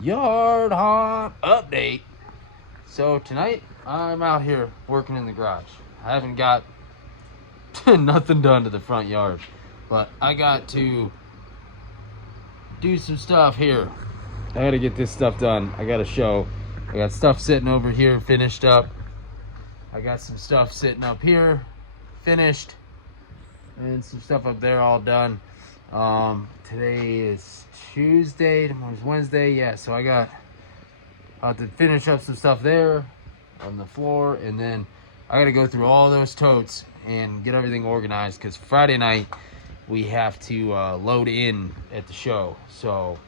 Yard haunt update. So tonight I'm out here working in the garage. I haven't got nothing done to the front yard, but I got to do some stuff here. I gotta get this stuff done. I got a show. I got stuff sitting over here finished up. I got some stuff sitting up here finished, and some stuff up there all done. Today is Tuesday, tomorrow's Wednesday. Yeah, so I got to finish up some stuff there on the floor, and then I gotta go through all those totes and get everything organized, because Friday night we have to load in at the show. So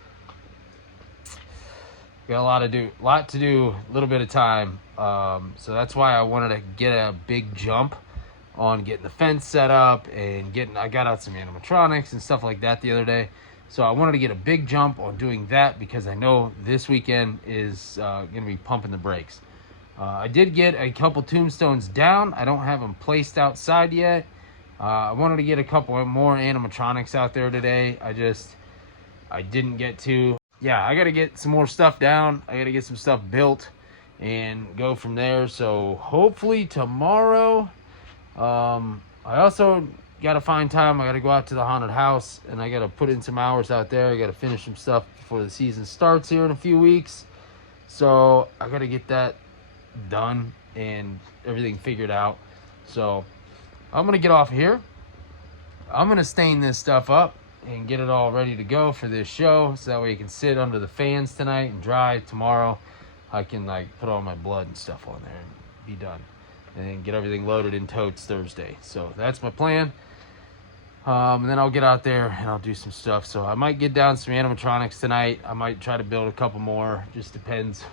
got a lot to do, a little bit of time. So that's why I wanted to get a big jump on getting the fence set up and I got out some animatronics and stuff like that the other day. So I wanted to get a big jump on doing that, because I know this weekend is going to be pumping the brakes. I did get a couple tombstones down. I don't have them placed outside yet. I wanted to get a couple more animatronics out there today. I didn't get to. Yeah, I got to get some more stuff down. I got to get some stuff built and go from there. So hopefully tomorrow. I also got to find time. I got to go out to the haunted house, and I got to put in some hours out there. I got to finish some stuff before the season starts here in a few weeks. So I got to get that done and everything figured out. So I'm going to get off here. I'm going to stain this stuff up and get it all ready to go for this show, so that way it can sit under the fans tonight and dry. Tomorrow I can put all my blood and stuff on there and be done, and then get everything loaded in totes Thursday. So that's my plan. And then I'll get out there and I'll do some stuff. So I might get down some animatronics tonight. I might try to build a couple more. Just depends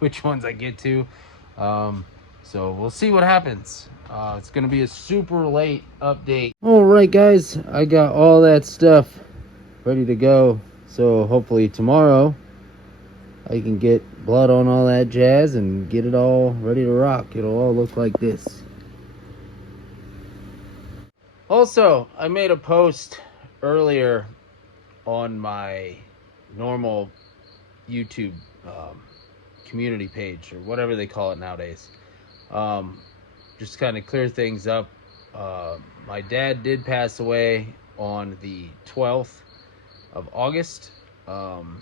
which ones I get to. So we'll see what happens. It's going to be a super late update. All right, guys. I got all that stuff ready to go. So hopefully tomorrow I can get blood on all that jazz and get it all ready to rock. It'll all look like this. Also, I made a post earlier on my normal YouTube community page, or whatever they call it nowadays. Just kind of clear things up. My dad did pass away on the 12th of August. And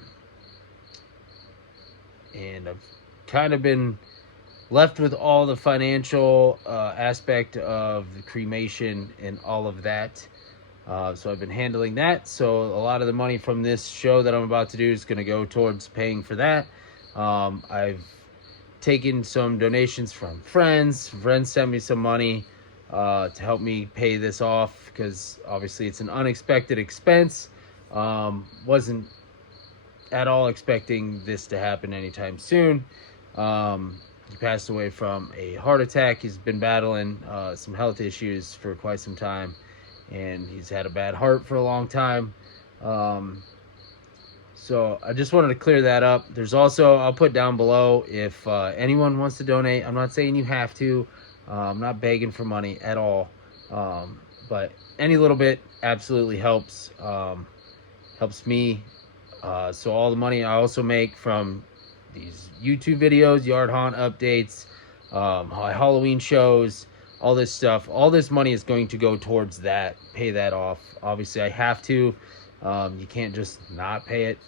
I've kind of been left with all the financial aspect of the cremation and all of that. So I've been handling that. So a lot of the money from this show that I'm about to do is going to go towards paying for that. I've taken some donations from friends. Friends sent me some money to help me pay this off, because obviously it's an unexpected expense. Wasn't at all expecting this to happen anytime soon. He passed away from a heart attack. He's been battling some health issues for quite some time, and he's had a bad heart for a long time. So I just wanted to clear that up. There's also, I'll put down below if anyone wants to donate. I'm not saying you have to. I'm not begging for money at all. But any little bit absolutely helps. Helps me. So all the money I also make from these YouTube videos, yard haunt updates, Halloween shows, all this stuff, all this money is going to go towards that, pay that off. Obviously I have to. You can't just not pay it.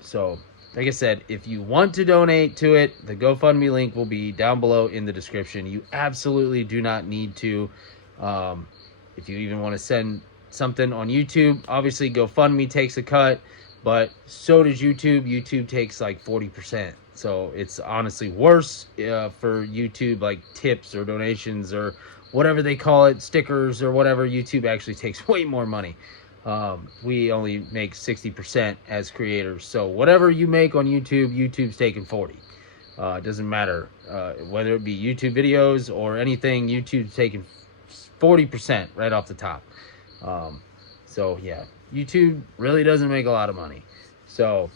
So like I said, if you want to donate to it, the GoFundMe link will be down below in the description. You absolutely do not need to. If you even want to send something on YouTube, obviously GoFundMe takes a cut, but so does YouTube. YouTube takes like 40%. So it's honestly worse for YouTube, like tips or donations or whatever they call it, stickers or whatever. YouTube actually takes way more money. We only make 60% as creators. So whatever you make on YouTube, YouTube's taking 40. It doesn't matter whether it be YouTube videos or anything. YouTube's taking 40% right off the top. So yeah, YouTube really doesn't make a lot of money. So,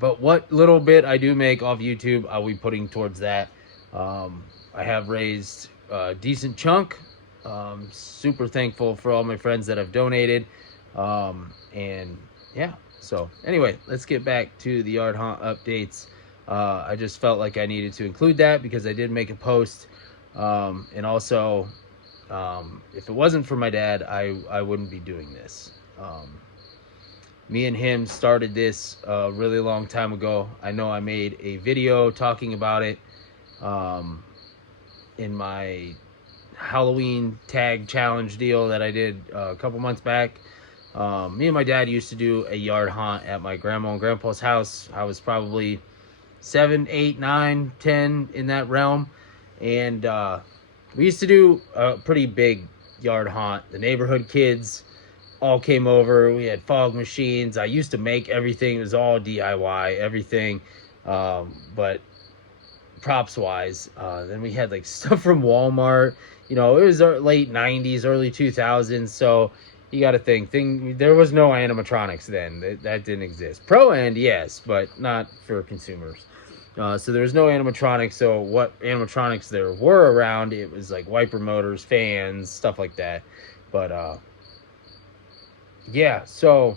but what little bit I do make off YouTube, I'll be putting towards that. I have raised a decent chunk. Super thankful for all my friends that have donated. And yeah, So anyway, let's get back to the yard haunt updates. I just felt like I needed to include that because I did make a post. And also, if it wasn't for my dad, I wouldn't be doing this. Me and him started this a really long time ago. I know I made a video talking about it in my Halloween tag challenge deal that I did a couple months back. Me and my dad used to do a yard haunt at my grandma and grandpa's house. I was probably 7, 8, 9, 10 in that realm. And we used to do a pretty big yard haunt. The neighborhood kids all came over. We had fog machines. I used to make everything. It was all DIY, everything. But props wise, then we had like stuff from Walmart. You know, it was late 90s, early 2000s. So you got to think, there was no animatronics then. That didn't exist. Pro end, yes, but not for consumers. So there was no animatronics. So what animatronics there were around, it was like wiper motors, fans, stuff like that. But yeah, so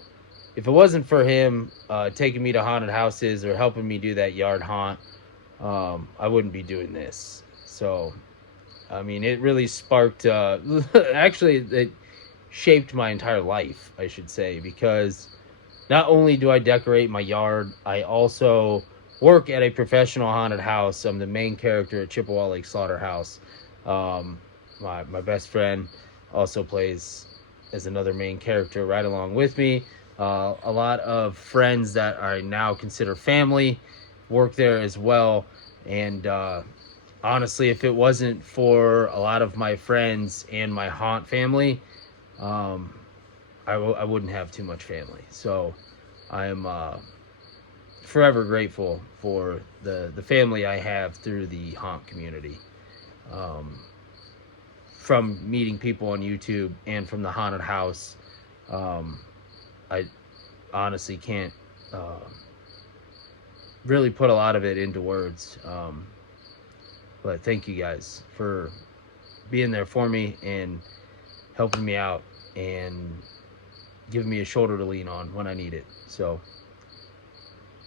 if it wasn't for him taking me to haunted houses or helping me do that yard haunt, I wouldn't be doing this. So, I mean, it really sparked, actually, it shaped my entire life, I should say, because not only do I decorate my yard, I also work at a professional haunted house. I'm the main character at Chippewa Lake Slaughterhouse. My best friend also plays as another main character right along with me. A lot of friends that I now consider family work there as well. And honestly, if it wasn't for a lot of my friends and my haunt family, I wouldn't have too much family. So I am forever grateful for the family I have through the haunt community. From meeting people on YouTube and from the haunted house, I honestly can't really put a lot of it into words. But thank you guys for being there for me and helping me out and giving me a shoulder to lean on when I need it. So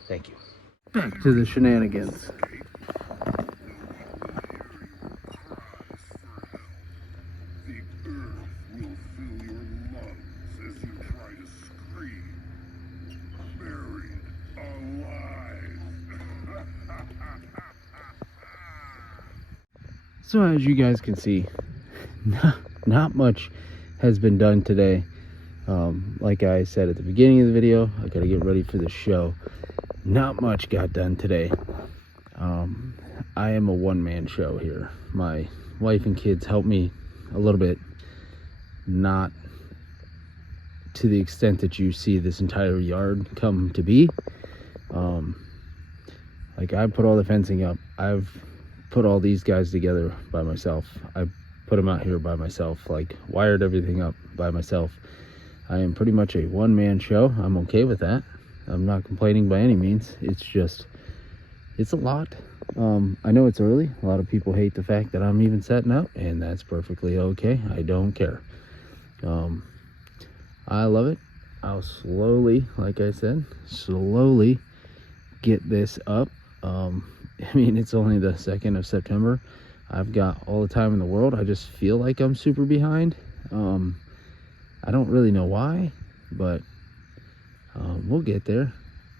thank you. Back to the shenanigans. So as you guys can see, not much has been done today. Like I said at the beginning of the video, I gotta get ready for the show. Not much got done today. I am a one-man show here. My wife and kids help me a little bit, not to the extent that you see this entire yard come to be. Like, I put all the fencing up. I've put all these guys together by myself. I put them out here by myself, like wired everything up by myself. I am pretty much a one-man show. I'm okay with that. I'm not complaining by any means. It's just, it's a lot. I know it's early. A lot of people hate the fact that I'm even setting up, and that's perfectly okay. I don't care. I love it. I'll slowly, like I said, slowly get this up. I mean, it's only the 2nd of September. I've got all the time in the world. I just feel like I'm super behind. I don't really know why, but we'll get there.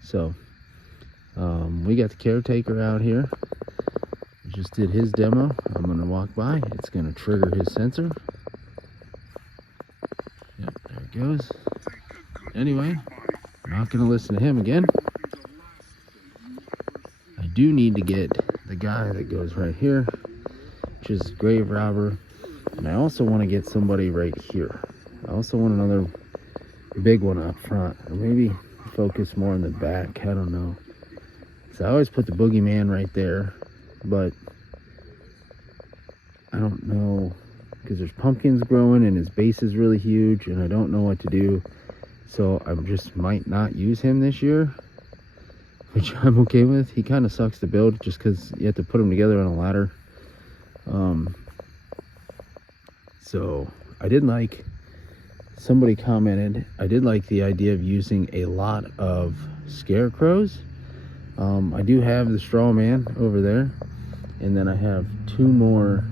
So we got the caretaker out here. Just did his demo. I'm gonna walk by. It's gonna trigger his sensor. Yep, there it goes. Anyway, I'm not gonna listen to him again. I do need to get the guy that goes right here, which is grave robber, and I also want to get somebody right here. I also want another big one up front, or maybe focus more on the back. I don't know. So I always put the boogeyman right there, but I don't know, because there's pumpkins growing and his base is really huge, and I don't know what to do. So I just might not use him this year, which I'm okay with. He kind of sucks to build just because you have to put them together on a ladder. So I did like somebody commented, I did like the idea of using a lot of scarecrows. I do have the straw man over there, and then I have 2 more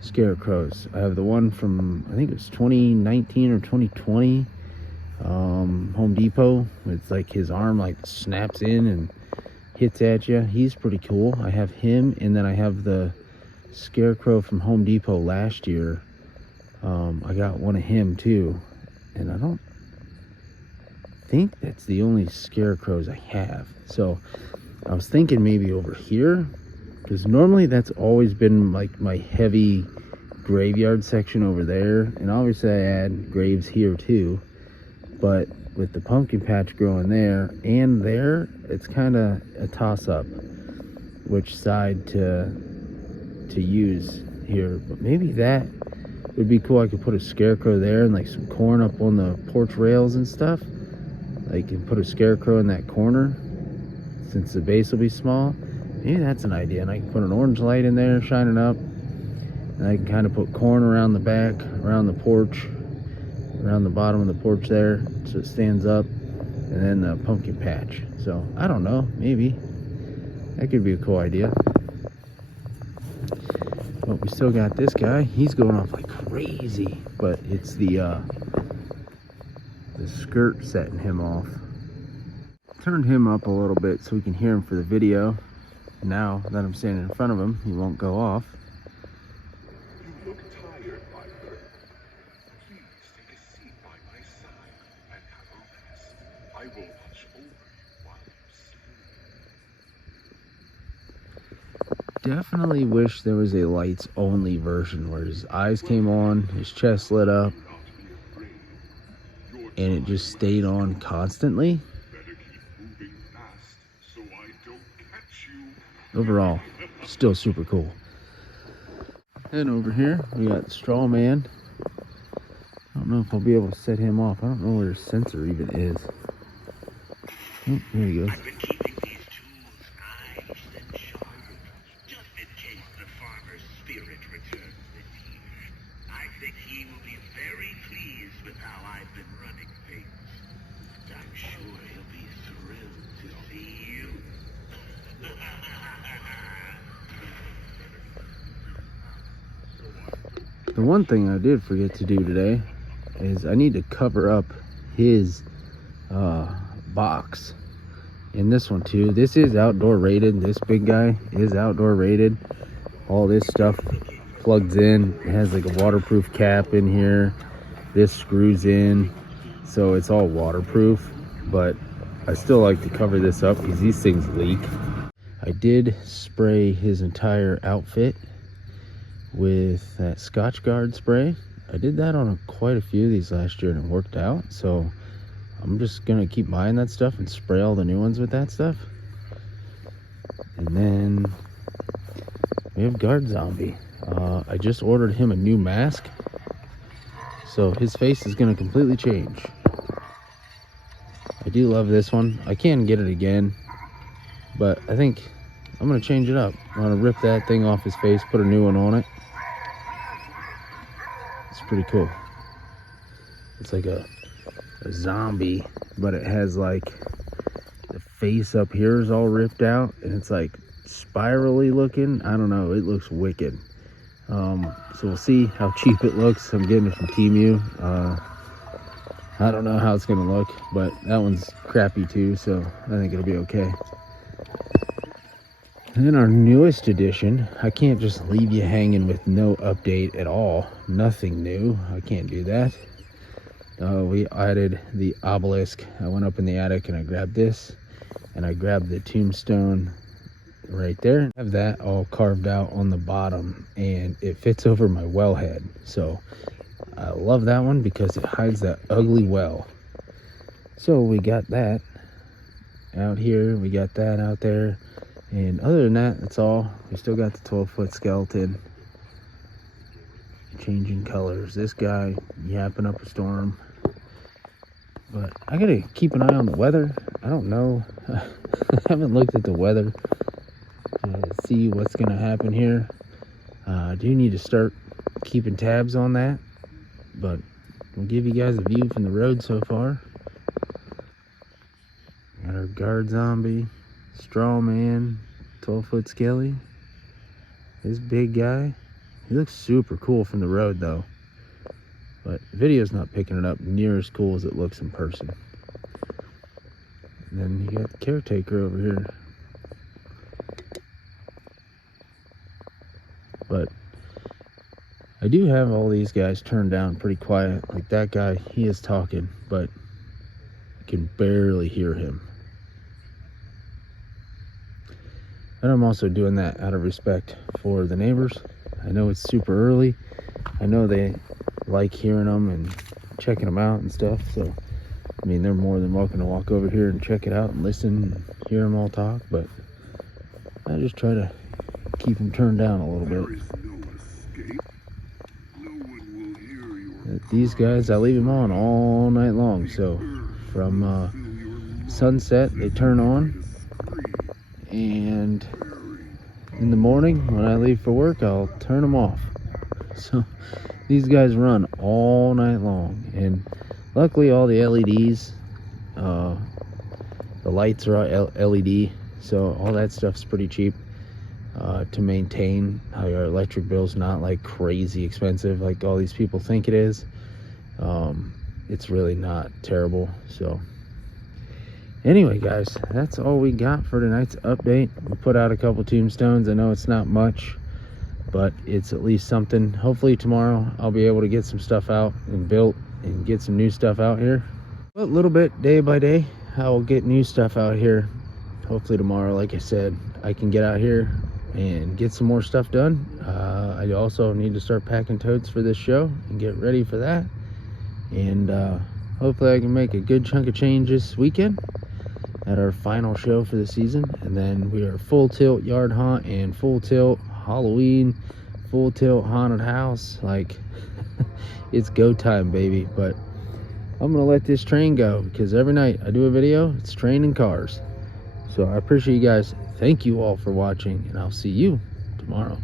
scarecrows. I have the one from, I think it was 2019 or 2020, Home Depot. It's like his arm like snaps in and hits at you. He's pretty cool. I have him, and then I have the scarecrow from Home Depot last year. I got one of him too, and I don't think that's the only scarecrows I have. So I was thinking maybe over here, because normally that's always been like my heavy graveyard section over there, and obviously I add graves here too, but with the pumpkin patch growing there and there, it's kind of a toss-up which side to use here. But maybe that would be cool. I could put a scarecrow there and like some corn up on the porch rails and stuff. I can put a scarecrow in that corner since the base will be small. Maybe that's an idea. And I can put an orange light in there shining up, and I can kind of put corn around the back, around the porch, around the bottom of the porch there so it stands up, and then the pumpkin patch. So I don't know, maybe that could be a cool idea. But we still got this guy. He's going off like crazy, but it's the skirt setting him off. Turned him up a little bit so we can hear him for the video. Now that I'm standing in front of him, he won't go off. You look tired, my friend. Please take a seat by my side and have a rest. I will watch over you while you sleep. Definitely wish there was a lights only version where his eyes came on, his chest lit up, and it just stayed on constantly. Better keep moving fast so I don't catch you. Overall, still super cool. And over here, we got the straw man. I don't know if I'll be able to set him off. I don't know where his sensor even is. Oh, there he goes. I've been keeping these tools nice and sharp, just in case the farmer's spirit returns this year. I think he will be very pleased with how I've been running things. I'm sure he'll be thrilled to see you. The one thing I did forget to do today is I need to cover up his box. And this one too. This is outdoor rated. This big guy is outdoor rated. All this stuff plugs in. It has like a waterproof cap in here. This screws in, so it's all waterproof. But I still like to cover this up because these things leak. I did spray his entire outfit with that Scotch Guard spray. I did that on quite a few of these last year and it worked out. So I'm just gonna keep buying that stuff and spray all the new ones with that stuff. And then we have Guard Zombie. I just ordered him a new mask, so his face is gonna completely change. I do love this one. I can get it again, but I think I'm gonna change it up. I'm gonna rip that thing off his face, put a new one on it. It's pretty cool. It's like a zombie, but it has like the face up here is all ripped out and it's like spirally looking. I don't know, it looks wicked. So we'll see how cheap it looks. I'm getting it from Temu. I don't know how it's gonna look, but that one's crappy too, so I think it'll be okay. And then our newest edition, I can't just leave you hanging with no update at all. Nothing new. I can't do that. We added the obelisk. I went up in the attic and I grabbed this, and I grabbed the tombstone right there. I have that all carved out on the bottom, and it fits over my well head. So I love that one because it hides that ugly well. So we got that out here. We got that out there. And other than that, that's all. We still got the 12-foot skeleton. Changing colors. This guy yapping up a storm. But I gotta keep an eye on the weather. I don't know. I haven't looked at the weather to see what's gonna happen here. I do need to start keeping tabs on that. But We'll give you guys a view from the road so far. Got our guard zombie, straw man, 12-foot skelly. This big guy. He looks super cool from the road though. But video's not picking it up near as cool as it looks in person. And then you got the caretaker over here. But I do have all these guys turned down pretty quiet. Like that guy, he is talking, but I can barely hear him. And I'm also doing that out of respect for the neighbors. I know it's super early. I know they like hearing them and checking them out and stuff. So, I mean, they're more than welcome to walk over here and check it out and listen and hear them all talk. But I just try to keep them turned down a little bit. There is no escape. No one will hear your These guys, I leave them on all night long. So from sunset, they turn on. And in the morning when I leave for work, I'll turn them off. So these guys run all night long, and luckily all the LEDs, the lights are LED, so all that stuff's pretty cheap to maintain. Our electric bill's not like crazy expensive like all these people think it is. It's really not terrible. So anyway, guys, that's all we got for tonight's update. We put out a couple tombstones. I know it's not much, but it's at least something. Hopefully tomorrow I'll be able to get some stuff out and built and get some new stuff out here. But a little bit day by day, I will get new stuff out here. Hopefully tomorrow, like I said, I can get out here and get some more stuff done. I also need to start packing totes for this show and get ready for that. And hopefully I can make a good chunk of change this weekend at our final show for the season. And then we are full tilt yard haunt and full tilt Halloween, full tilt haunted house. Like it's go time, baby. But I'm gonna let this train go because every night I do a video, it's train and cars. So I appreciate you guys. Thank you all for watching, and I'll see you tomorrow.